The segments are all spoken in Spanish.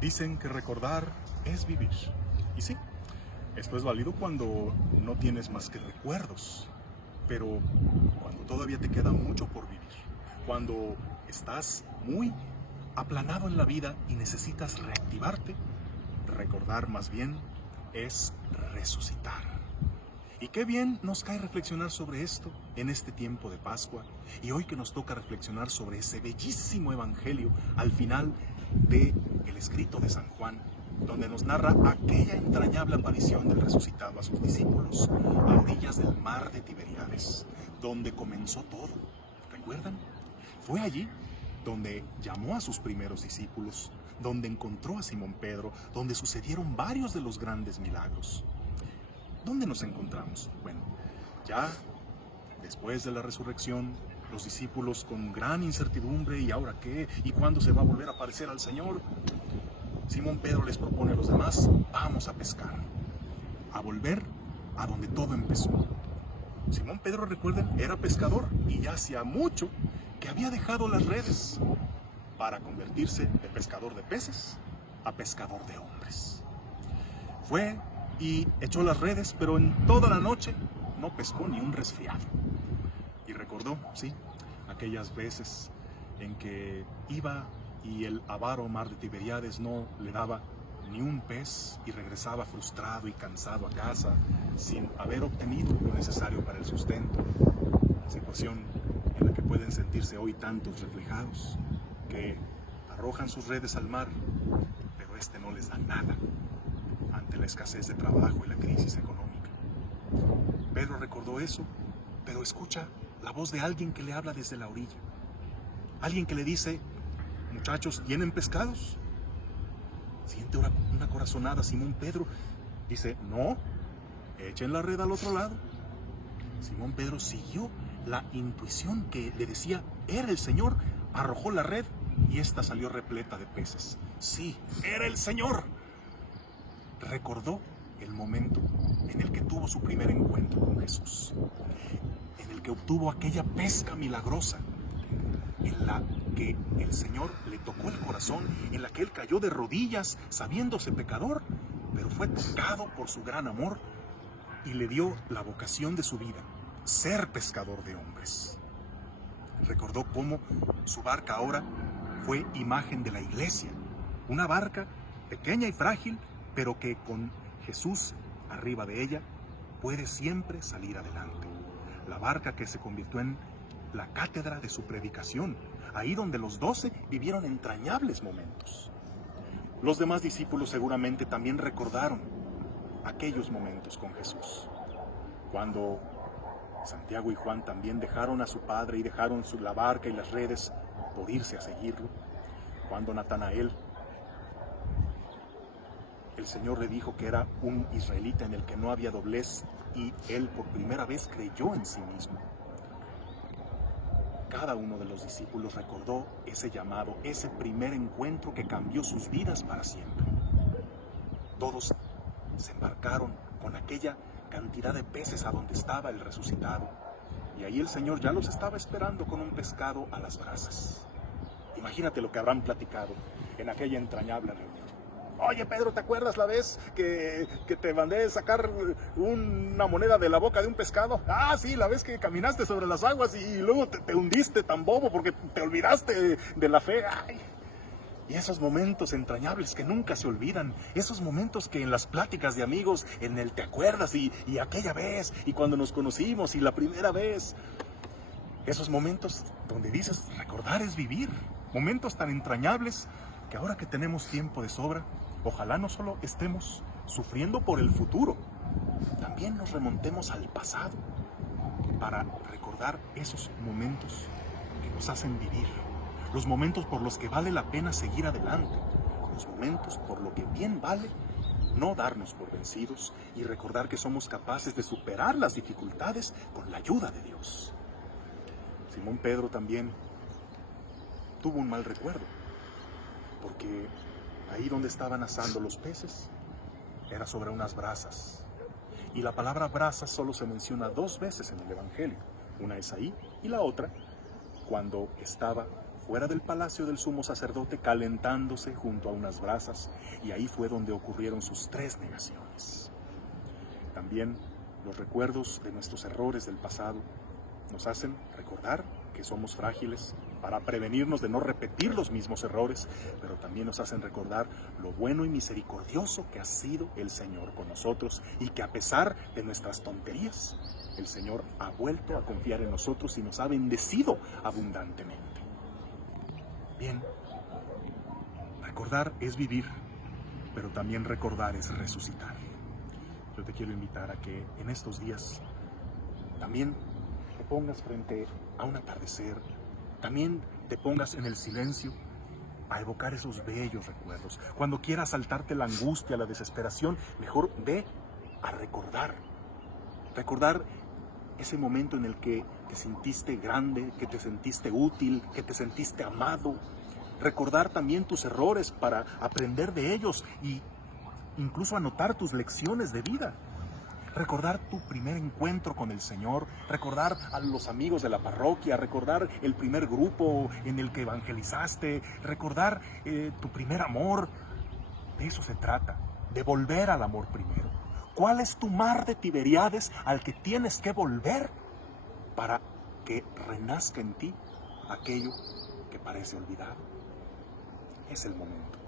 Dicen que recordar es vivir. Y sí, esto es válido cuando no tienes más que recuerdos, pero cuando todavía te queda mucho por vivir, cuando estás muy aplanado en la vida y necesitas reactivarte, recordar más bien es resucitar. Y qué bien nos cae reflexionar sobre esto en este tiempo de Pascua y hoy que nos toca reflexionar sobre ese bellísimo evangelio al final del escrito de San Juan, donde nos narra aquella entrañable aparición del resucitado a sus discípulos a orillas del mar de Tiberíades, donde comenzó todo. ¿Recuerdan? Fue allí donde llamó a sus primeros discípulos, donde encontró a Simón Pedro, donde sucedieron varios de los grandes milagros. ¿Dónde nos encontramos? Bueno, ya después de la resurrección, los discípulos con gran incertidumbre, ¿y ahora qué? ¿Y cuándo se va a volver a aparecer al Señor? Simón Pedro les propone a los demás, vamos a pescar, a volver a donde todo empezó. Simón Pedro, recuerden, era pescador y ya hacía mucho que había dejado las redes para convertirse de pescador de peces a pescador de hombres. Fue y echó las redes, pero en toda la noche no pescó ni un resfriado. Y recordó, sí, aquellas veces en que iba y el avaro mar de Tiberíades no le daba ni un pez y regresaba frustrado y cansado a casa sin haber obtenido lo necesario para el sustento. Situación en la que pueden sentirse hoy tantos reflejados que arrojan sus redes al mar, pero este no les da nada ante la escasez de trabajo y la crisis económica. Pedro recordó eso, pero escucha la voz de alguien que le habla desde la orilla. Alguien que le dice, muchachos, ¿tienen pescados? Siente una corazonada Simón Pedro. Dice, no, echen la red al otro lado. Simón Pedro siguió la intuición que le decía, era el Señor, arrojó la red y esta salió repleta de peces. Sí, era el Señor. Recordó el momento en el que tuvo su primer encuentro con Jesús, en el que obtuvo aquella pesca milagrosa, en la que el Señor le tocó el corazón, en la que él cayó de rodillas sabiéndose pecador, pero fue tocado por su gran amor y le dio la vocación de su vida, ser pescador de hombres. Recordó cómo su barca ahora fue imagen de la iglesia, una barca pequeña y frágil, pero que con Jesús arriba de ella puede siempre salir adelante. La barca que se convirtió en la cátedra de su predicación, ahí donde los 12 vivieron entrañables momentos. Los demás discípulos seguramente también recordaron aquellos momentos con Jesús, cuando Santiago y Juan también dejaron a su padre y dejaron la barca y las redes por irse a seguirlo, cuando Natanael, el Señor le dijo que era un israelita en el que no había doblez y él por primera vez creyó en sí mismo. Cada uno de los discípulos recordó ese llamado, ese primer encuentro que cambió sus vidas para siempre. Todos se embarcaron con aquella cantidad de peces a donde estaba el resucitado y ahí el Señor ya los estaba esperando con un pescado a las brasas. Imagínate lo que habrán platicado en aquella entrañable reunión. Oye, Pedro, ¿te acuerdas la vez que te mandé sacar una moneda de la boca de un pescado? Ah, sí, la vez que caminaste sobre las aguas y luego te hundiste tan bobo porque te olvidaste de la fe. Ay. Y esos momentos entrañables que nunca se olvidan, esos momentos que en las pláticas de amigos, en el te acuerdas y aquella vez, y cuando nos conocimos y la primera vez, esos momentos donde dices, recordar es vivir, momentos tan entrañables que ahora que tenemos tiempo de sobra, ojalá no solo estemos sufriendo por el futuro, también nos remontemos al pasado para recordar esos momentos que nos hacen vivir, los momentos por los que vale la pena seguir adelante, los momentos por lo que bien vale no darnos por vencidos y recordar que somos capaces de superar las dificultades con la ayuda de Dios. Simón Pedro también tuvo un mal recuerdo, porque ahí donde estaban asando los peces era sobre unas brasas. Y la palabra brasas solo se menciona 2 veces en el Evangelio. Una es ahí y la otra cuando estaba afuera del palacio del sumo sacerdote, calentándose junto a unas brasas, y ahí fue donde ocurrieron sus 3 negaciones. También los recuerdos de nuestros errores del pasado nos hacen recordar que somos frágiles para prevenirnos de no repetir los mismos errores, pero también nos hacen recordar lo bueno y misericordioso que ha sido el Señor con nosotros, y que a pesar de nuestras tonterías, el Señor ha vuelto a confiar en nosotros y nos ha bendecido abundantemente. Bien, recordar es vivir, pero también recordar es resucitar. Yo te quiero invitar a que en estos días también te pongas frente a un atardecer, también te pongas en el silencio a evocar esos bellos recuerdos. Cuando quieras saltarte la angustia, la desesperación, mejor ve a recordar. Recordar ese momento en el que te sentiste grande, que te sentiste útil, que te sentiste amado. Recordar también tus errores para aprender de ellos y incluso anotar tus lecciones de vida. Recordar tu primer encuentro con el Señor, recordar a los amigos de la parroquia, recordar el primer grupo en el que evangelizaste, recordar tu primer amor. De eso se trata, de volver al amor primero. ¿Cuál es tu mar de Tiberíades al que tienes que volver para que renazca en ti aquello que parece olvidado? Es el momento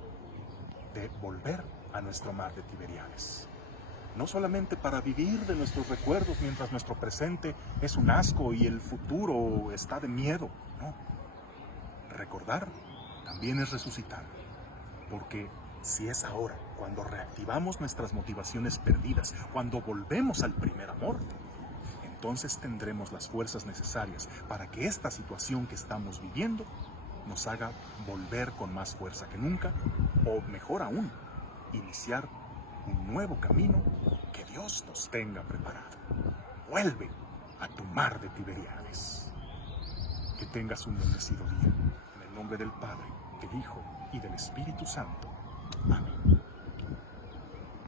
de volver a nuestro mar de Tiberíades. No solamente para vivir de nuestros recuerdos mientras nuestro presente es un asco y el futuro está de miedo. No. Recordar también es resucitar. Porque si es ahora, cuando reactivamos nuestras motivaciones perdidas, cuando volvemos al primer amor, entonces tendremos las fuerzas necesarias para que esta situación que estamos viviendo nos haga volver con más fuerza que nunca, o mejor aún, iniciar un nuevo camino que Dios nos tenga preparado. Vuelve a tu mar de Tiberíades. Que tengas un bendecido día. En el nombre del Padre, del Hijo y del Espíritu Santo. Amén.